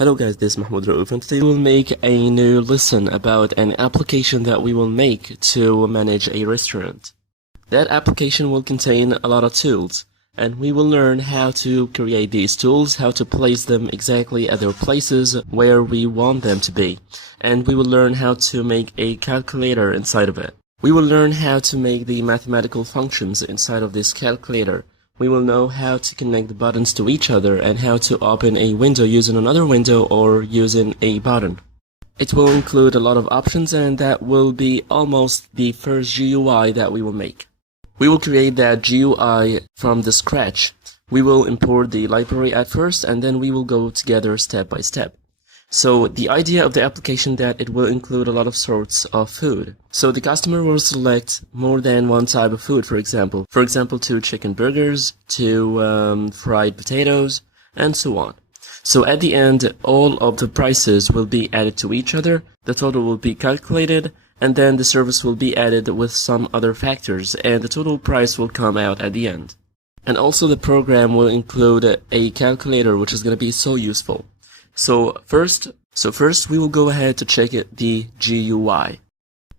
Hello guys, this is Mahmoud Raouf, and today we'll make a new lesson about an application that we will make to manage a restaurant. That application will contain a lot of tools, and we will learn how to create these tools, how to place them exactly at their places where we want them to be, and we will learn how to make a calculator inside of it. We will learn how to make the mathematical functions inside of this calculator. We will know how to connect the buttons to each other and how to open a window using another window or using a button. It will include a lot of options, and that will be almost the first GUI that we will make. We will create that GUI from the scratch. We will import the library at first, and then we will go together step by step. So the idea of the application that it will include a lot of sorts of food. So the customer will select more than one type of food, for example. For example, 2 chicken burgers, 2 fried potatoes, and so on. So at the end, all of the prices will be added to each other, the total will be calculated, and then the service will be added with some other factors, and the total price will come out at the end. And also the program will include a calculator, which is going to be so useful. So first we will go ahead to check the GUI,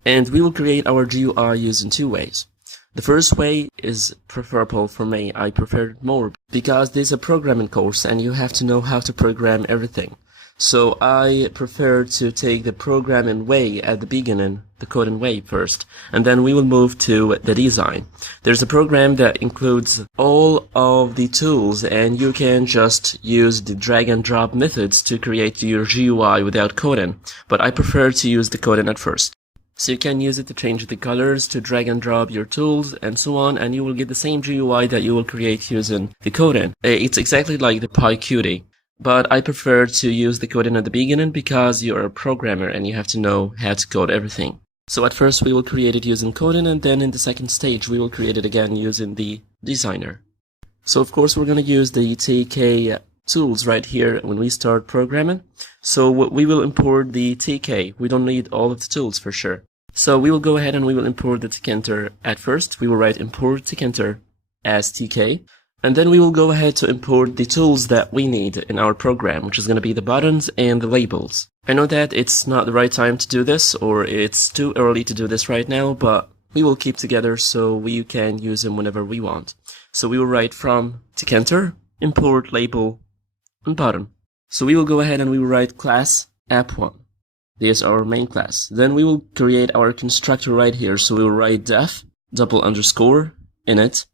and we will create our GUI using 2 ways. The first way is preferable for me. I prefer it more because this is a programming course and you have to know how to program everything. So I prefer to take the programming way at the beginning, the coding way first, and then we will move to the design. There's a program that includes all of the tools, and you can just use the drag and drop methods to create your GUI without coding, but I prefer to use the coding at first. So you can use it to change the colors, to drag and drop your tools, and so on, and you will get the same GUI that you will create using the coding. It's exactly like the PyQt. But I prefer to use the coding at the beginning because you're a programmer and you have to know how to code everything. So at first we will create it using coding, and then in the second stage we will create it again using the designer. So of course we're going to use the TK tools right here when we start programming. So we will import the TK. We don't need all of the tools for sure. So we will go ahead and we will import the tkinter at first. We will write import tkinter as TK. And then we will go ahead to import the tools that we need in our program, which is going to be the buttons and the labels. I know that it's not the right time to do this, or it's too early to do this right now, but we will keep together so we can use them whenever we want. So we will write from tkinter, import label, and button. So we will go ahead and we will write class app1. This is our main class. Then we will create our constructor right here. So we will write def _, init.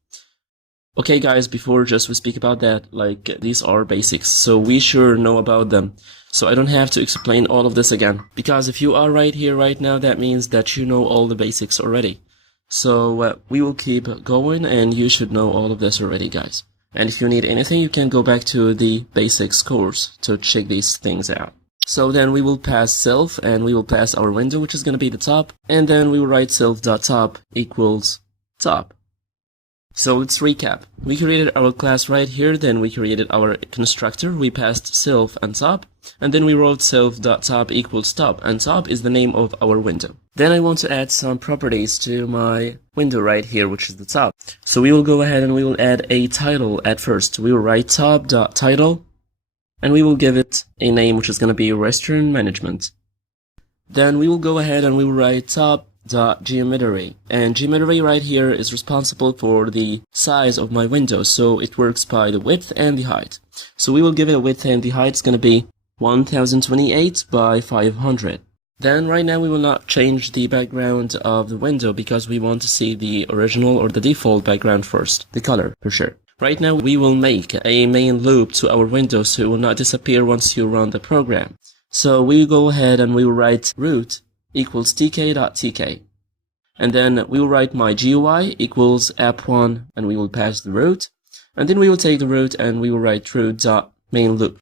Okay guys, before just we speak about that, like these are basics, so we sure know about them. So I don't have to explain all of this again, because if you are right here right now, that means that you know all the basics already. So we will keep going, and you should know all of this already, guys. And if you need anything, you can go back to the basics course to check these things out. So then we will pass self, and we will pass our window, which is going to be the top, and then we will write self.top equals top. So let's recap. We created our class right here, then we created our constructor, we passed self and top, and then we wrote self.top equals top, and top is the name of our window. Then I want to add some properties to my window right here, which is the top. So we will go ahead and we will add a title at first. We will write top.title, and we will give it a name which is going to be restaurant management. Then we will go ahead and we will write top.geometry, and geometry right here is responsible for the size of my window, so it works by the width and the height. So we will give it a width, and the height is going to be 1028 by 500. Then right now we will not change the background of the window because we want to see the original or the default background first, the color for sure. Right now we will make a main loop to our window so it will not disappear once you run the program. So we will go ahead and we will write root equals tk.tk, and then we will write my GUI equals app1, and we will pass the root, and then we will take the root and we will write root.mainLoop.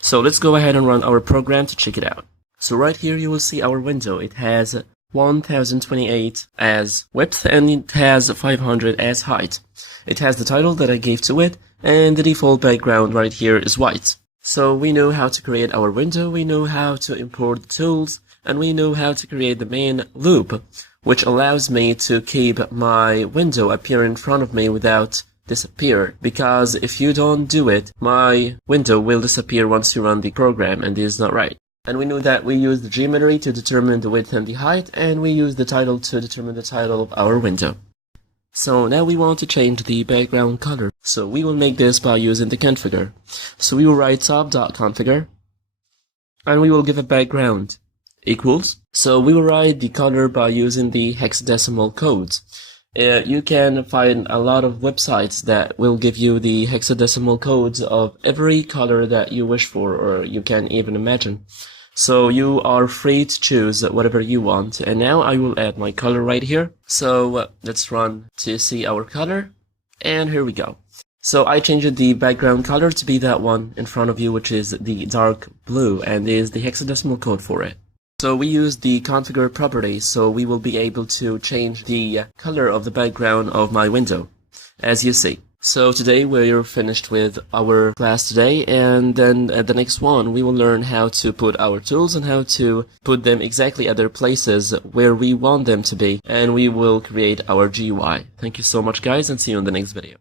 So let's go ahead and run our program to check it out. So right here you will see our window. It has 1028 as width and it has 500 as height. It has the title that I gave to it, and the default background right here is white. So we know how to create our window, we know how to import the tools, and we know how to create the main loop, which allows me to keep my window appear in front of me without disappear, because if you don't do it, my window will disappear once you run the program, and this is not right. And we knew that we use the geometry to determine the width and the height, and we use the title to determine the title of our window. So now we want to change the background color. So we will make this by using the configure. So we will write top.configure, and we will give a background equals. So we will write the color by using the hexadecimal codes. You can find a lot of websites that will give you the hexadecimal codes of every color that you wish for, or you can even imagine. So you are free to choose whatever you want. And now I will add my color right here. So let's run to see our color. And here we go. So I changed the background color to be that one in front of you, which is the dark blue, and is the hexadecimal code for it. So we use the configure property, so we will be able to change the color of the background of my window, as you see. So today we're finished with our class today, and then at the next one we will learn how to put our tools and how to put them exactly at their places where we want them to be, and we will create our GUI. Thank you so much guys, and see you in the next video.